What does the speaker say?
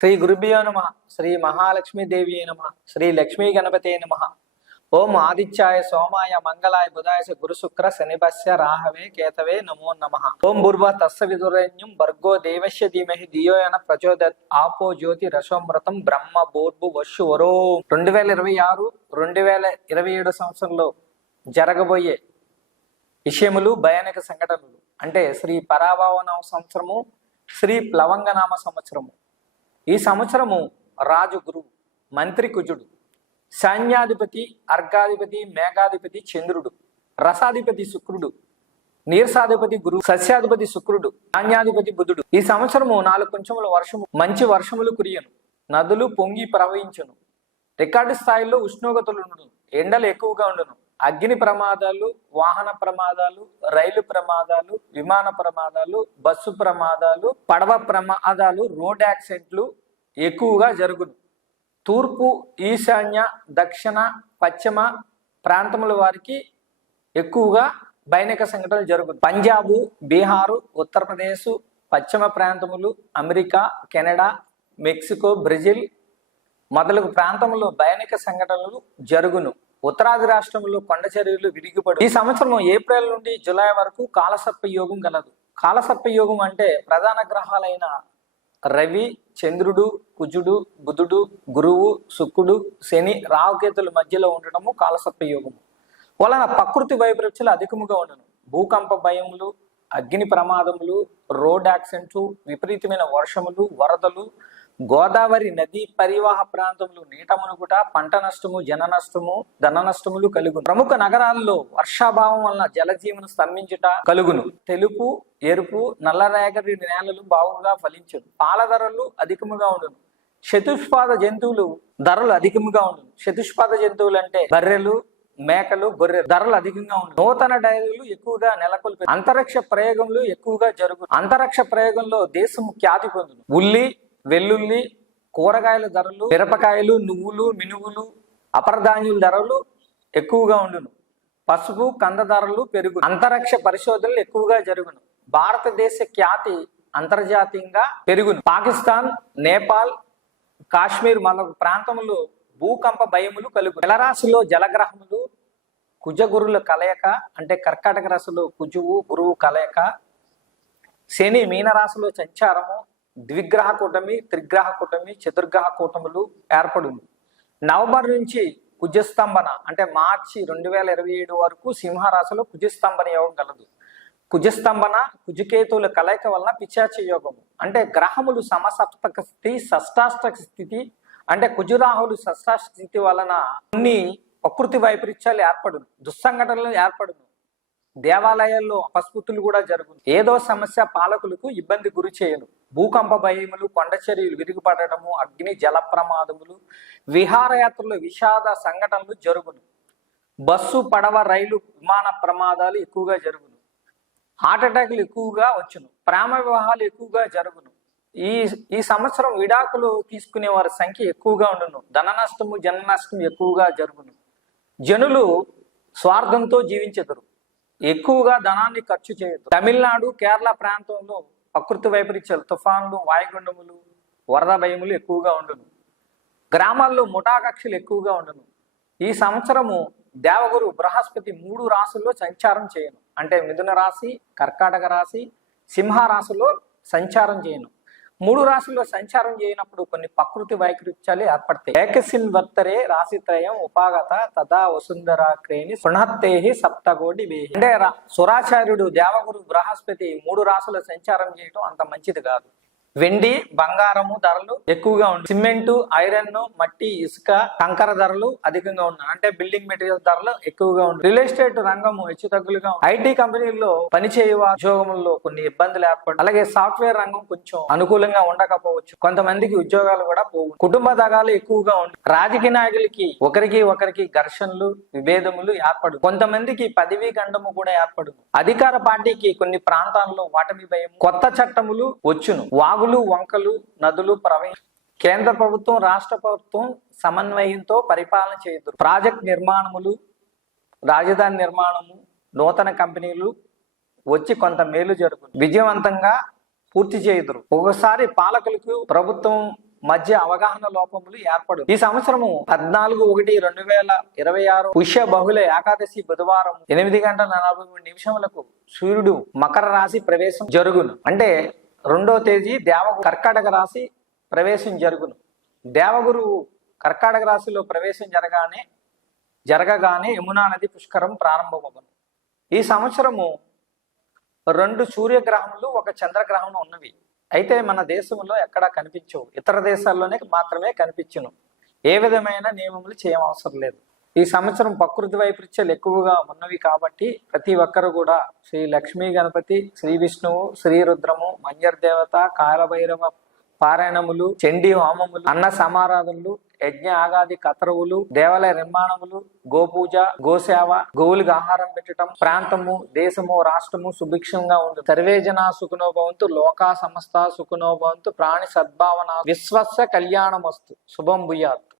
శ్రీ గురుభ్యో నమ. శ్రీ మహాలక్ష్మీదేవి నమ. శ్రీ లక్ష్మీ గణపతే నమ. ఓం ఆదిత్యాయ సోమాయ మంగళాయ బుధాయ గురు శుక్ర శనిభస్య రాహవే కేతవే నమో నమ. ఓం భూర్వ తస్స విదురణ్యం భర్గో దేవస్య ధీమహి ధియోయన ప్రచోదయాత్. ఆపో జ్యోతి రసోమృతం బ్రహ్మ భూర్భు వశు వరో. 2026 2027 సంవత్సరంలో జరగబోయే విషయములు భయానక సంఘటనలు అంటే శ్రీ పరాభవనామ సంవత్సరము, శ్రీ ప్లవంగనామ సంవత్సరము. ఈ సంవత్సరము రాజు గురువు, మంత్రి కుజుడు, సైన్యాధిపతి అర్ఘాధిపతి మేఘాధిపతి చంద్రుడు, రసాధిపతి శుక్రుడు, నీరసాధిపతి గురువు, సస్యాధిపతి శుక్రుడు, ధాన్యాధిపతి బుధుడు. ఈ సంవత్సరము 4 కొంచెముల వర్షము, మంచి వర్షములు కురియను, నదులు పొంగి ప్రవహించును, రికార్డు స్థాయిలో ఉష్ణోగ్రతలు ఉండును, ఎండలు ఎక్కువగా ఉండును, అగ్ని ప్రమాదాలు, వాహన ప్రమాదాలు, రైలు ప్రమాదాలు, విమాన ప్రమాదాలు, బస్సు ప్రమాదాలు, పడవ ప్రమాదాలు, రోడ్ యాక్సిడెంట్లు ఎక్కువగా జరుగును. తూర్పు, ఈశాన్య, దక్షిణ, పశ్చిమ ప్రాంతముల వారికి ఎక్కువగా భయానక సంఘటనలు జరుగును. పంజాబు, బీహారు, ఉత్తరప్రదేశ్, పశ్చిమ ప్రాంతములు, అమెరికా, కెనడా, మెక్సికో, బ్రెజిల్ మొదలగు ప్రాంతంలో భయానక సంఘటనలు జరుగును. ఉత్తరాది రాష్ట్రంలో కొండ చర్యలు విరిగిపడు. ఈ సంవత్సరం ఏప్రిల్ నుండి జూలై వరకు కాలసర్ప యోగం గలదు. కాలసర్ప యోగం అంటే ప్రధాన గ్రహాలైన రవి, చంద్రుడు, కుజుడు, బుధుడు, గురువు, శుక్రుడు, శని, రాహుకేతుల మధ్యలో ఉండటము కాలసర్ప యోగము వలన ప్రకృతి వైపరీత్యాలు అధికముగా ఉండను. భూకంప భయములు, అగ్ని ప్రమాదములు, రోడ్ యాక్సిడెంట్లు, విపరీతమైన వర్షములు, వరదలు, గోదావరి నది పరివాహ ప్రాంతములు నీట మునుగుట, పంట నష్టము, జన నష్టము, ధన నష్టములు కలుగును. ప్రముఖ నగరాల్లో వర్షాభావం వలన జలజీవనం స్తంభించుట కలుగును. తెలుపు, ఎరుపు, నల్లరేగడి నేలలు బాగుగా ఫలించును. పాల ధరలు అధికముగా ఉండును. చతుష్పాద జంతువులు ధరలు అధికముగా ఉండును. చతుష్పాద జంతువులు అంటే బర్రెలు, మేకలు, గొర్రెలు ధరలు అధికంగా ఉండు. నూతన డైరీలు ఎక్కువగా నెలకొల్పి అంతరిక్ష ప్రయోగములు ఎక్కువగా జరుగును. అంతరిక్ష ప్రయోగంలో దేశం ఖ్యాతి పొందును. ఉల్లి, వెల్లుల్లి, కూరగాయల ధరలు, మిరపకాయలు, నువ్వులు, మినువులు, అపరధాన్యుల ధరలు ఎక్కువగా ఉండును. పసుపు, కంద ధరలు పెరుగు. అంతరిక్ష పరిశోధనలు ఎక్కువగా జరుగును. భారతదేశ ఖ్యాతి అంతర్జాతీయంగా పెరుగును. పాకిస్తాన్, నేపాల్, కాశ్మీర్ మొదలగు ప్రాంతంలో భూకంప భయములు కలుగు. జలరాశిలో జలగ్రహములు కుజగురుల కలయిక అంటే కర్కాటక రాశిలో కుజువు గురువు కలయిక, శని మీనరాశిలో సంచారము, ద్విగ్రహ కూటమి, త్రిగ్రహ కూటమి, చతుర్గ్రహ కూటములు ఏర్పడింది. నవంబర్ నుంచి కుజస్తంభన అంటే మార్చి 2027 వరకు సింహరాశిలో కుజస్తంభన యోగం కలదు. కుజస్తంభన కుజకేతువుల కలయిక వలన పిశాచ యోగము అంటే గ్రహములు సమసప్తక స్థితి, షష్టాష్టక స్థితి అంటే కుజురాహులు షష్టాష్టక స్థితి వలన కొన్ని ప్రకృతి వైపరీత్యాలు ఏర్పడును, దుస్సంఘటనలు ఏర్పడును. దేవాలయాల్లో అపస్ఫుతులు కూడా జరుగును. ఏదో సమస్య పాలకులకు ఇబ్బంది గురి చేయను. భూకంప భయములు, కొండ చర్యలు విరిగిపడటము, అగ్ని జల ప్రమాదములు, విహారయాత్రలో విషాద సంఘటనలు జరుగును. బస్సు, పడవ, రైలు, విమాన ప్రమాదాలు ఎక్కువగా జరుగును. హార్ట్ అటాక్లు ఎక్కువగా వచ్చును. ప్రేమ వివాహాలు ఎక్కువగా జరుగును. ఈ సంవత్సరం విడాకులు తీసుకునే వారి సంఖ్య ఎక్కువగా ఉండును. ధన నష్టము, జన నష్టం ఎక్కువగా జరుగును. జనులు స్వార్థంతో జీవించెదరు, ఎక్కువగా ధనాన్ని ఖర్చు చేయదు. తమిళనాడు, కేరళ ప్రాంతంలో ప్రకృతి వైపరీత్యాలు, తుఫాన్లు, వాయుగుండములు, వరద భయములు ఎక్కువగా ఉండును. గ్రామాల్లో ముఠాకక్షలు ఎక్కువగా ఉండును. ఈ సంవత్సరము దేవగురు బృహస్పతి 3 రాశుల్లో సంచారం చేయను అంటే మిథున రాశి, కర్కాటక రాశి, సింహ రాశిలో సంచారం చేయను. 3 రాశుల్లో సంచారం చేయనప్పుడు కొన్ని ప్రకృతి వైపరీత్యాలు ఏర్పడతాయి. ఏకసిన్ వర్తరే రాశిత్రయం ఉపాగత తదా వసుంధరా క్రేణి సునహత్తేహి సప్తకోటి వేహి అంటే సురాచార్యుడు దేవగురు బృహస్పతి 3 రాశుల సంచారం చేయడం అంత మంచిది కాదు. వెండి, బంగారము ధరలు ఎక్కువగా ఉన్నాయి. సిమెంటు, ఐరన్, మట్టి, ఇసుక, కంకర ధరలు అధికంగా ఉన్నాయి అంటే బిల్డింగ్ మెటీరియల్ ధరలు ఎక్కువగా ఉన్నాయి. రియల్ ఎస్టేట్ రంగము హెచ్చు తగ్గులుగా ఉంది. ఐటీ కంపెనీల్లో పనిచేయ ఉద్యోగంలో కొన్ని ఇబ్బందులు ఏర్పడి, అలాగే సాఫ్ట్వేర్ రంగం కొంచెం అనుకూలంగా ఉండకపోవచ్చు. కొంతమందికి ఉద్యోగాలు కూడా పోవు. కుటుంబ దగాలు ఎక్కువగా ఉంటాయి. రాజకీయ నాయకులకి ఒకరికి ఘర్షణలు, విభేదములు ఏర్పడు. కొంతమందికి పదవీ గండము కూడా ఏర్పడు. అధికార పార్టీకి కొన్ని ప్రాంతాల్లో ఓటమి భయం. కొత్త చట్టములు వచ్చును. వాగులు, వంకలు, నదులు ప్రవహించు. కేంద్ర ప్రభుత్వం, రాష్ట్ర ప్రభుత్వం సమన్వయంతో పరిపాలన చేయదు. ప్రాజెక్ట్ నిర్మాణములు, రాజధాని నిర్మాణము, నూతన కంపెనీలు వచ్చి కొంత మేలు జరుగుతుంది. విజయవంతంగా పూర్తి చేయదురు. ఒకసారి పాలకులకు ప్రభుత్వం మధ్య అవగాహన లోపములు ఏర్పడు. ఈ సంవత్సరము 14/1/2026 పుష్య బహుళ ఏకాదశి బుధవారం 8:43 సూర్యుడు మకర రాశి ప్రవేశం జరుగును. అంటే 2వ తేదీ దేవగురు కర్కాటక రాశి ప్రవేశం జరుగును. దేవగురువు కర్కాటక రాశిలో ప్రవేశం జరగగానే యమునా నది పుష్కరం ప్రారంభమవును. ఈ సంవత్సరము 2 సూర్యగ్రహములు 1 చంద్రగ్రహం ఉన్నవి. అయితే మన దేశంలో ఎక్కడా కనిపించవు, ఇతర దేశాల్లోనే మాత్రమే కనిపించును. ఏ విధమైన నియమములు చేయవసరం లేదు. ఈ సంవత్సరం ప్రకృతి వైపరీత్యాలు ఎక్కువగా ఉన్నవి కాబట్టి ప్రతి ఒక్కరు కూడా శ్రీ లక్ష్మీ గణపతి, శ్రీ విష్ణువు, శ్రీ రుద్రము, మంజర్ దేవత, కాలభైరవ పారాయణములు, చండీ హోమములు, అన్న సమారాధనలు, యజ్ఞ ఆగాది కతరువులు, దేవాలయ నిర్మాణములు, గోపూజ, గోసేవ, గోవులకు ఆహారం పెట్టడం, ప్రాంతము, దేశము, రాష్ట్రము సుభిక్షంగా ఉంది. సర్వే జనా సుఖినో భవంతు, లోకా సమస్త సుఖినో భవంతు, ప్రాణి సద్భావన, విశ్వస్య కళ్యాణమస్తు, శుభం భూయాత్.